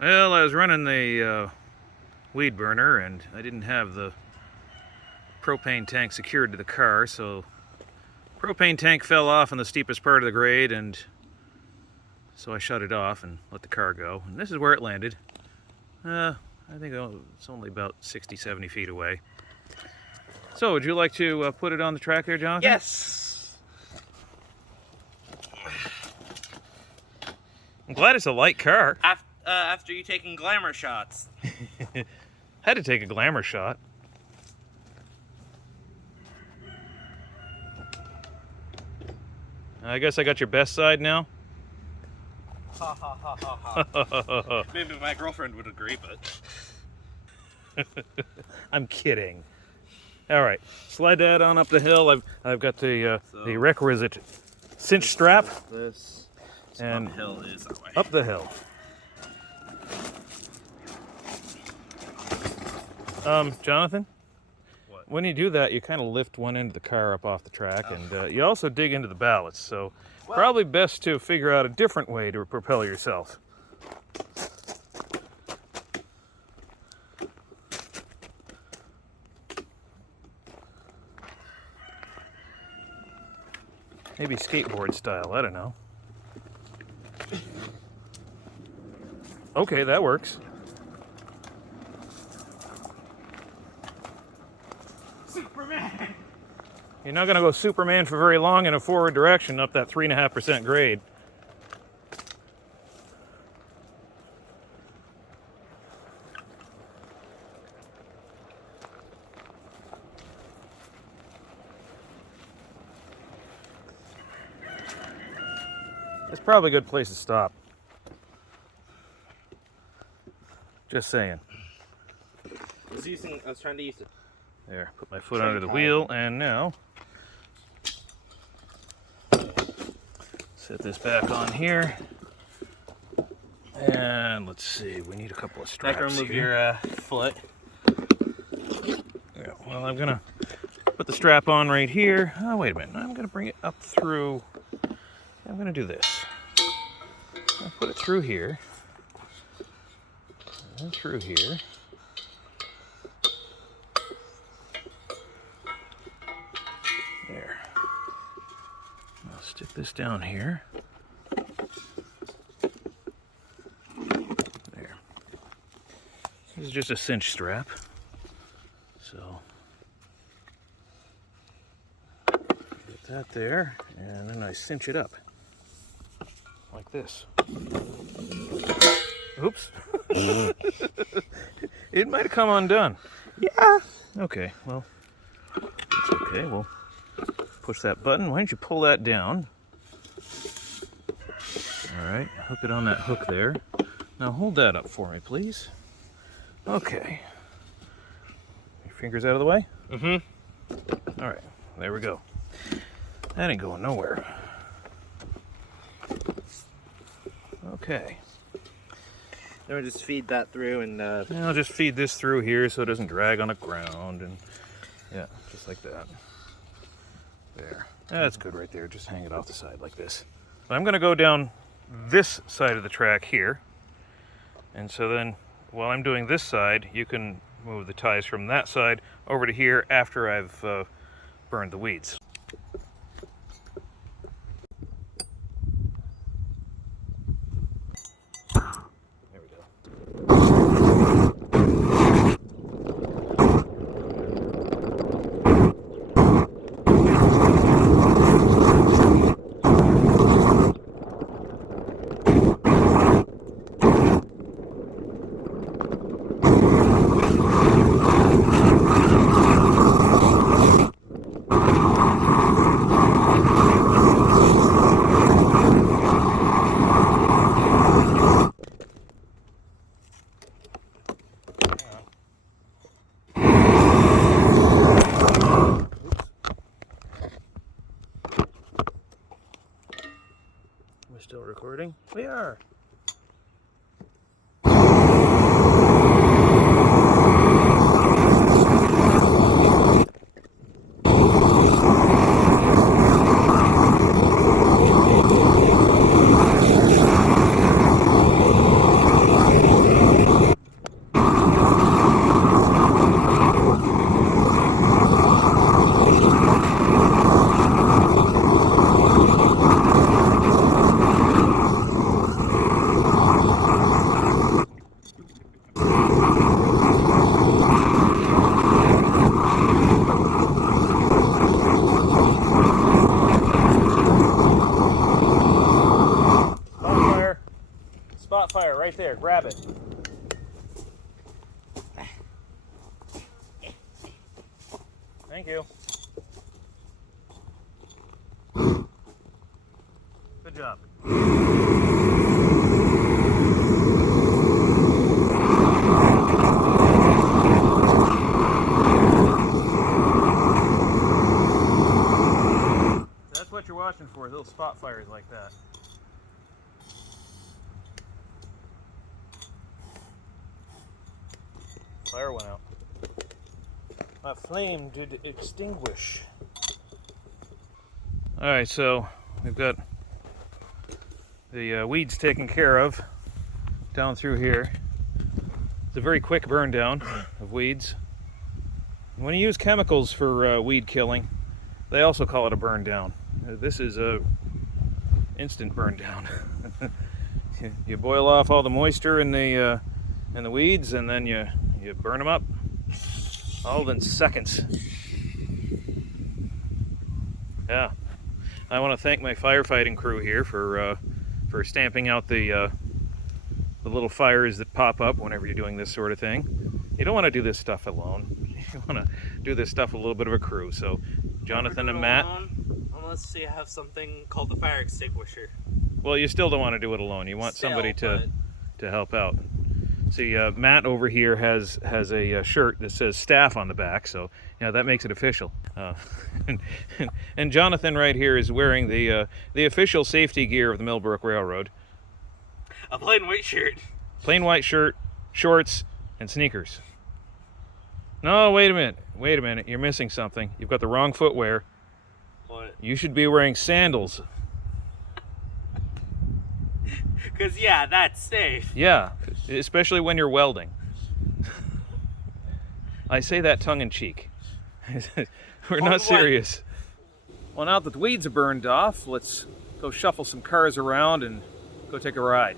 Well, I was running the weed burner and I didn't have the propane tank secured to the car, so propane tank fell off on the steepest part of the grade, and so I shut it off and let the car go. And this is where it landed. I think it's only about 60-70 feet away. So, would you like to put it on the track there, Jonathan? Yes! I'm glad it's a light car. After you taking glamour shots. Had to take a glamour shot. I guess I got your best side now. Ha ha ha ha ha. Maybe my girlfriend would agree, but I'm kidding. All right, slide that on up the hill. I've got the requisite cinch strap. This and uphill is that way. Up the hill. Jonathan? What? When you do that, you kind of lift one end of the car up off the track, and you also dig into the ballast. So probably best to figure out a different way to propel yourself. Maybe skateboard style, I don't know. Okay, that works. Superman! You're not going to go Superman for very long in a forward direction up that 3.5% grade. It's probably a good place to stop. Just saying. I was trying to use it. There, put my foot under the wheel, and now set this back on here. And let's see, we need a couple of straps. Remove here. your foot. Yeah, well, I'm gonna put the strap on right here. Oh, wait a minute, I'm gonna bring it up through. I'm gonna do this. I'll put it through here. And through here. There. I'll stick this down here. There. This is just a cinch strap. So get that there, and then I cinch it up like this. Oops. It might have come undone. Yeah. Okay, well, that's okay. We'll push that button. Why don't you pull that down? All right, hook it on that hook there. Now hold that up for me, please. Okay. Your fingers out of the way? Mm-hmm. All right, there we go. That ain't going nowhere. Okay. Then we just feed that through and I'll just feed this through here so it doesn't drag on the ground, and yeah, just like that. There. That's good right there. Just hang it off the side like this. But I'm going to go down this side of the track here. And so then while I'm doing this side, you can move the ties from that side over to here after I've burned the weeds. There we go. We're still recording? We are. Spot fire right there. Grab it. Thank you. Good job. That's what you're watching for, little spot fires like that. Fire went out. My flame did extinguish. Alright, so we've got the weeds taken care of down through here. It's a very quick burn down of weeds. When you use chemicals for weed killing, they also call it a burn down. This is a instant burn down. You boil off all the moisture in the weeds, and then you burn them up all in seconds. Yeah, I want to thank my firefighting crew here for stamping out the little fires that pop up whenever you're doing this sort of thing. You don't want to do this stuff alone. You want to do this stuff with a little bit of a crew. So, Jonathan and Matt. Unless you have something called the fire extinguisher. Well, you still don't want to do it alone. You want somebody to help out. See, Matt over here has a shirt that says staff on the back, so that makes it official. And Jonathan right here is wearing the official safety gear of the Millbrook Railroad. A plain white shirt. Plain white shirt, shorts, and sneakers. No, wait a minute. You're missing something. You've got the wrong footwear. What? You should be wearing sandals. Because, yeah, that's safe. Yeah, especially when you're welding. I say that tongue-in-cheek. We're not serious. Well, now that the weeds are burned off, let's go shuffle some cars around and go take a ride.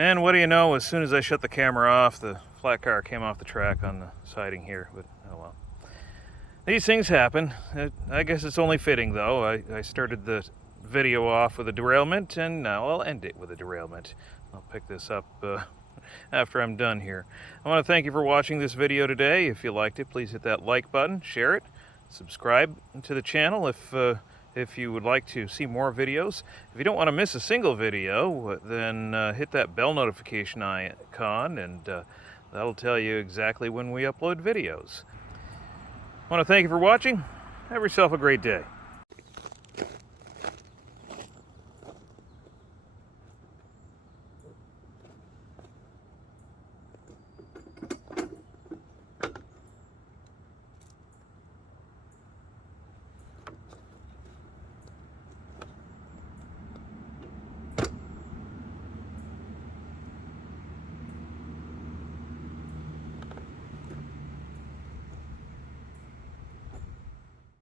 And what do you know, as soon as I shut the camera off, the flat car came off the track on the siding here. But oh well. These things happen. I guess it's only fitting, though. I started the video off with a derailment, and now I'll end it with a derailment. I'll pick this up after I'm done here. I want to thank you for watching this video today. If you liked it, please hit that like button, share it, subscribe to the channel if you would like to see more videos. If you don't want to miss a single video, then hit that bell notification icon, and that'll tell you exactly when we upload videos. I want to thank you for watching. Have yourself a great day.